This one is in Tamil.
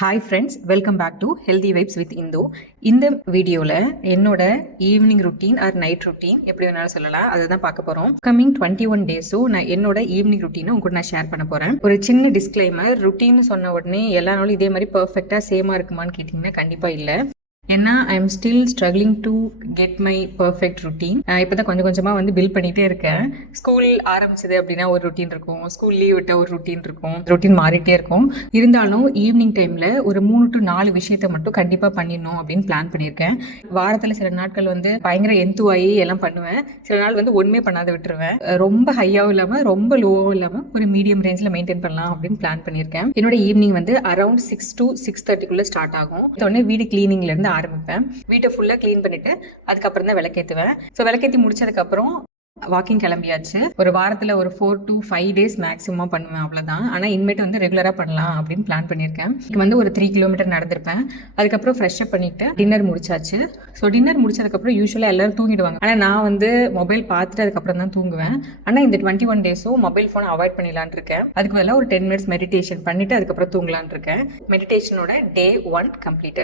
Hi friends, welcome back to healthy vibes with Indhu. இந்த வீடியோவில் என்னோட evening routine or night routine எப்படி வேணாலும் சொல்லலாம், அதை தான் பார்க்க போகிறோம். கம்மிங் 21 டேஸும் நான் என்னோட ஈவினிங் ருட்டீனை உங்கள்கிட்ட நான் ஷேர் பண்ண போகிறேன். ஒரு சின்ன டிஸ்க்ளைமர், ருட்டீன் சொன்ன உடனே எல்லா நாளும் இதே மாதிரி பர்ஃபெக்டாக சேமாக இருக்குமான்னு கேட்டிங்கன்னா கண்டிப்பாக இல்லை. ஏன்னா I am still struggling to get my perfect routine. இப்போ தான் கொஞ்சம் கொஞ்சமாக வந்து பில்ட் பண்ணிகிட்டே இருக்கேன். ஸ்கூல் ஆரம்பிச்சது அப்படின்னா ஒரு ருட்டீன் இருக்கும், ஸ்கூல் லீவ் விட்ட ஒரு ருட்டீன் இருக்கும், ருட்டீன் மாறிட்டே இருக்கும். இருந்தாலும் ஈவினிங் டைமில் ஒரு 3 to 4 விஷயத்த மட்டும் கண்டிப்பாக பண்ணிடணும் அப்படின்னு பிளான் பண்ணியிருக்கேன். வாரத்தில் சில நாட்கள் வந்து பயங்கர எந்துவாயி எல்லாம் பண்ணுவேன், சில நாள் வந்து ஒன்றுமே பண்ணாத விட்டுருவேன். ரொம்ப ஹையாகவும் இல்லாமல் ரொம்ப லோவும் இல்லாமல் ஒரு மீடியம் ரேஞ்சில் மெயின்டைன் பண்ணலாம் அப்படின்னு பிளான் பண்ணியிருக்கேன். என்னோட ஈவினிங் வந்து அரௌண்ட் 6 to 6:30 ஸ்டார்ட் ஆகும். உடனே வீடு கிளீனிங்லேருந்து ஆரம்பிப்பேன். வீட்டை ஃபுல்லாக க்ளீன் பண்ணிட்டு அதுக்கப்புறம் தான் விளக்கேற்றுவேன். ஸோ விளக்கேற்றி முடிச்சதுக்கப்புறம் வாக்கிங் கிளம்பியாச்சு. ஒரு வாரத்தில் ஒரு 4 to 5 days மேக்ஸிமம் பண்ணுவேன், அவ்வளோதான். ஆனால் இனிமேட்டு வந்து ரெகுலராக பண்ணலாம் அப்படின்னு பிளான் பண்ணியிருக்கேன். இது வந்து ஒரு 3 கிலோமீட்டர் நடந்திருப்பேன். அதுக்கப்புறம் ஃப்ரெஷ்அப் பண்ணிவிட்டு டின்னர் முடிச்சாச்சு. ஸோ டின்னர் முடிச்சதுக்கப்புறம் யூஸ்வலாக எல்லோரும் தூங்கிடுவாங்க. ஆனால் நான் வந்து மொபைல் பார்த்துட்டு அதுக்கப்புறம் தான் தூங்குவேன். ஆனால் இந்த 21 டேஸும் மொபைல் ஃபோனை அவாய்ட் பண்ணிடலான் இருக்கேன். அதுக்கு பதிலாக ஒரு 10 minutes மெடிடேஷன் பண்ணிவிட்டு அதுக்கப்புறம் தூங்கலான் இருக்கேன். மெடிடேஷனோட day 1 கம்ப்ளீட்டட்.